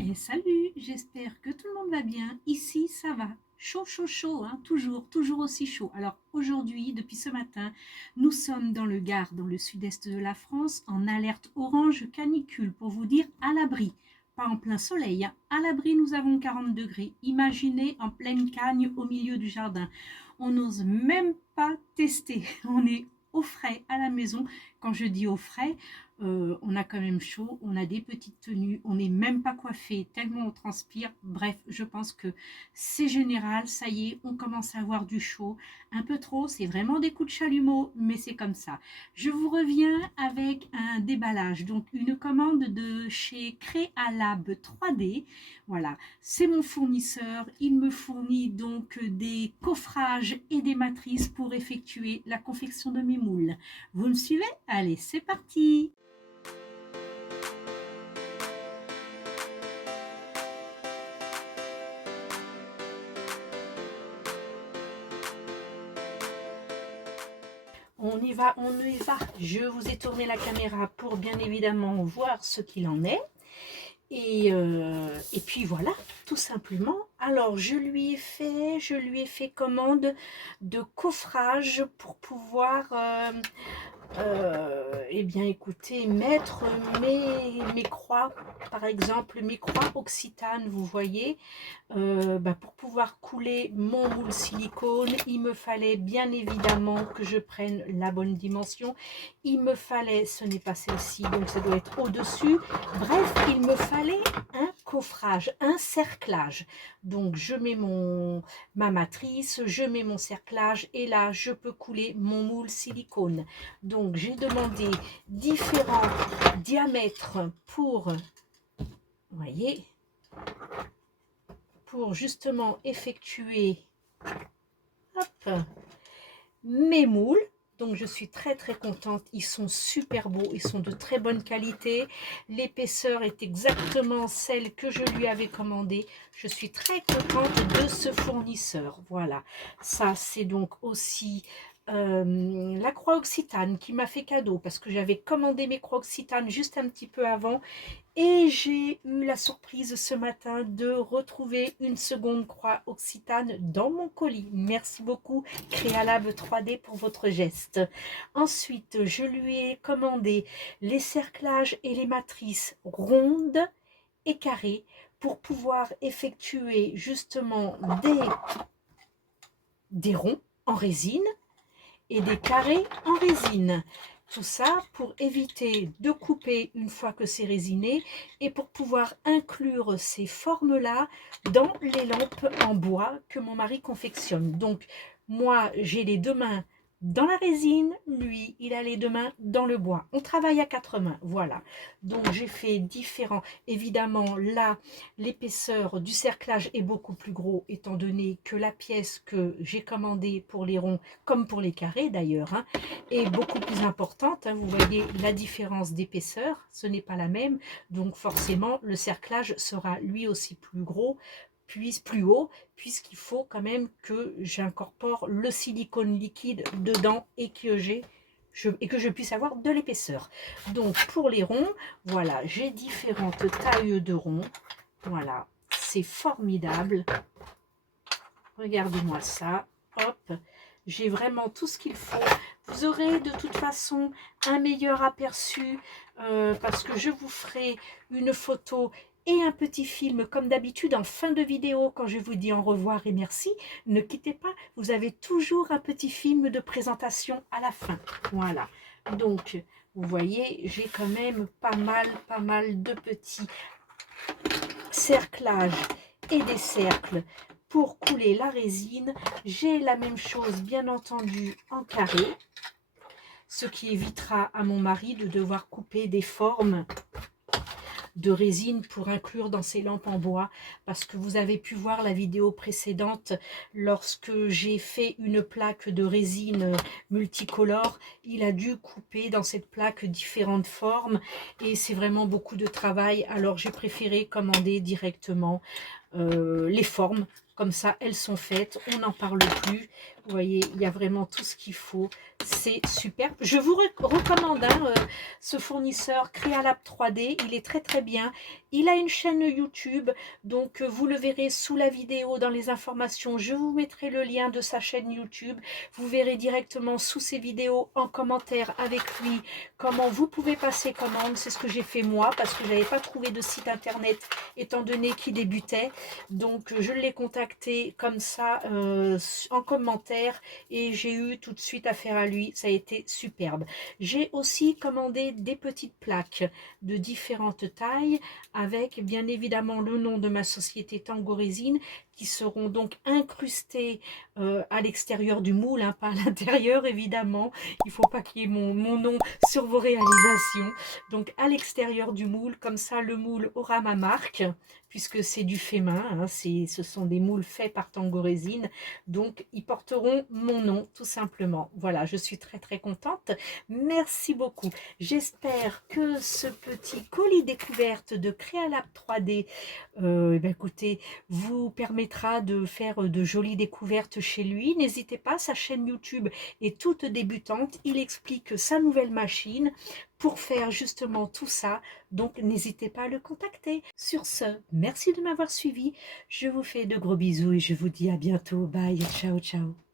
Et salut, j'espère que tout le monde va bien. Ici, ça va. Chaud, chaud, chaud, hein, toujours aussi chaud. Alors aujourd'hui, depuis ce matin, nous sommes dans le Gard, dans le sud-est de la France, en alerte orange canicule, pour vous dire à l'abri. Pas en plein soleil, hein. À l'abri, nous avons 40 degrés. Imaginez en pleine cagne au milieu du jardin. On n'ose même pas tester. On est au frais à la maison. Quand je dis au frais, on a quand même chaud, on a des petites tenues, on n'est même pas coiffé tellement on transpire. Bref, je pense que c'est général, ça y est, on commence à avoir du chaud, un peu trop, c'est vraiment des coups de chalumeau, mais c'est comme ça. Je vous reviens avec un déballage, donc une commande de chez Créalab 3D. Voilà, c'est mon fournisseur, il me fournit donc des coffrages et des matrices pour effectuer la confection de mes moules. Vous me suivez? Allez, c'est parti! On y va, on y va. Je vous ai tourné la caméra pour bien évidemment voir ce qu'il en est. Et puis voilà, tout simplement. Alors, je lui ai fait commande de coffrage pour pouvoir eh bien écoutez, mettre mes croix, par exemple mes croix occitanes, vous voyez, pour pouvoir couler mon moule silicone, il me fallait bien évidemment que je prenne la bonne dimension. Il me fallait, ce n'est pas celle-ci, donc ça doit être au-dessus. Bref, il me fallait un coffrage, un cerclage. Donc je mets ma matrice, je mets mon cerclage et là je peux couler mon moule silicone. Donc j'ai demandé différents diamètres pour, vous voyez, pour justement effectuer hop, mes moules. Donc je suis très contente, ils sont super beaux, ils sont de très bonne qualité. L'épaisseur est exactement celle que je lui avais commandée. Je suis très contente de ce fournisseur. Voilà, ça c'est donc aussi la croix occitane qui m'a fait cadeau parce que j'avais commandé mes croix occitanes juste un petit peu avant. Et j'ai eu la surprise ce matin de retrouver une seconde croix occitane dans mon colis. Merci beaucoup Créalab 3D pour votre geste. Ensuite, je lui ai commandé les cerclages et les matrices rondes et carrées pour pouvoir effectuer justement des ronds en résine et des carrés en résine. Tout ça pour éviter de couper une fois que c'est résiné et pour pouvoir inclure ces formes-là dans les lampes en bois que mon mari confectionne. Donc, moi, j'ai les deux mains dans la résine, lui, il a les deux mains dans le bois. On travaille à quatre mains, voilà. Donc, j'ai fait différents. Évidemment, là, l'épaisseur du cerclage est beaucoup plus gros, étant donné que la pièce que j'ai commandée pour les ronds, comme pour les carrés d'ailleurs, hein, est beaucoup plus importante. Hein. Vous voyez la différence d'épaisseur, ce n'est pas la même. Donc, forcément, le cerclage sera lui aussi plus gros, puis plus haut, puisqu'il faut quand même que j'incorpore le silicone liquide dedans et que je puisse avoir de l'épaisseur. Donc pour les ronds, voilà, j'ai différentes tailles de ronds. Voilà, c'est formidable. Regardez-moi ça. Hop, j'ai vraiment tout ce qu'il faut. Vous aurez de toute façon un meilleur aperçu parce que je vous ferai une photo et un petit film comme d'habitude en fin de vidéo quand je vous dis au revoir et merci. Ne quittez pas, vous avez toujours un petit film de présentation à la fin. Voilà, donc vous voyez, j'ai quand même pas mal de petits cerclages et des cercles pour couler la résine. J'ai la même chose bien entendu en carré, ce qui évitera à mon mari de devoir couper des formes de résine pour inclure dans ces lampes en bois, parce que vous avez pu voir la vidéo précédente lorsque j'ai fait une plaque de résine multicolore, il a dû couper dans cette plaque différentes formes et c'est vraiment beaucoup de travail. Alors j'ai préféré commander directement les formes. Comme ça, elles sont faites, on n'en parle plus. Vous voyez, il y a vraiment tout ce qu'il faut. C'est superbe. Je vous recommande ce fournisseur Crealab 3D. Il est très très bien. Il a une chaîne YouTube, donc vous le verrez sous la vidéo dans les informations. Je vous mettrai le lien de sa chaîne YouTube. Vous verrez directement sous ses vidéos en commentaire avec lui comment vous pouvez passer commande. C'est ce que j'ai fait moi parce que je n'avais pas trouvé de site internet étant donné qu'il débutait. Donc je l'ai contacté comme ça en commentaire et j'ai eu tout de suite affaire à lui. Ça a été superbe. J'ai aussi commandé des petites plaques de différentes tailles avec bien évidemment le nom de ma société Tango Résine qui seront donc incrustées à l'extérieur du moule, hein, pas à l'intérieur évidemment. Il ne faut pas qu'il y ait mon nom sur vos réalisations. Donc à l'extérieur du moule, comme ça le moule aura ma marque, puisque c'est du fait main, hein, ce sont des moules faits par Tango Résine, donc ils porteront mon nom tout simplement. Voilà, je suis très très contente. Merci beaucoup. J'espère que ce petit colis découverte de Crealab 3D, eh bien, écoutez, vous permettra de faire de jolies découvertes chez lui. N'hésitez pas, sa chaîne YouTube est toute débutante. Il explique sa nouvelle machine pour faire justement tout ça. Donc, n'hésitez pas à le contacter. Sur ce, merci de m'avoir suivi. Je vous fais de gros bisous et je vous dis à bientôt. Bye, ciao, ciao.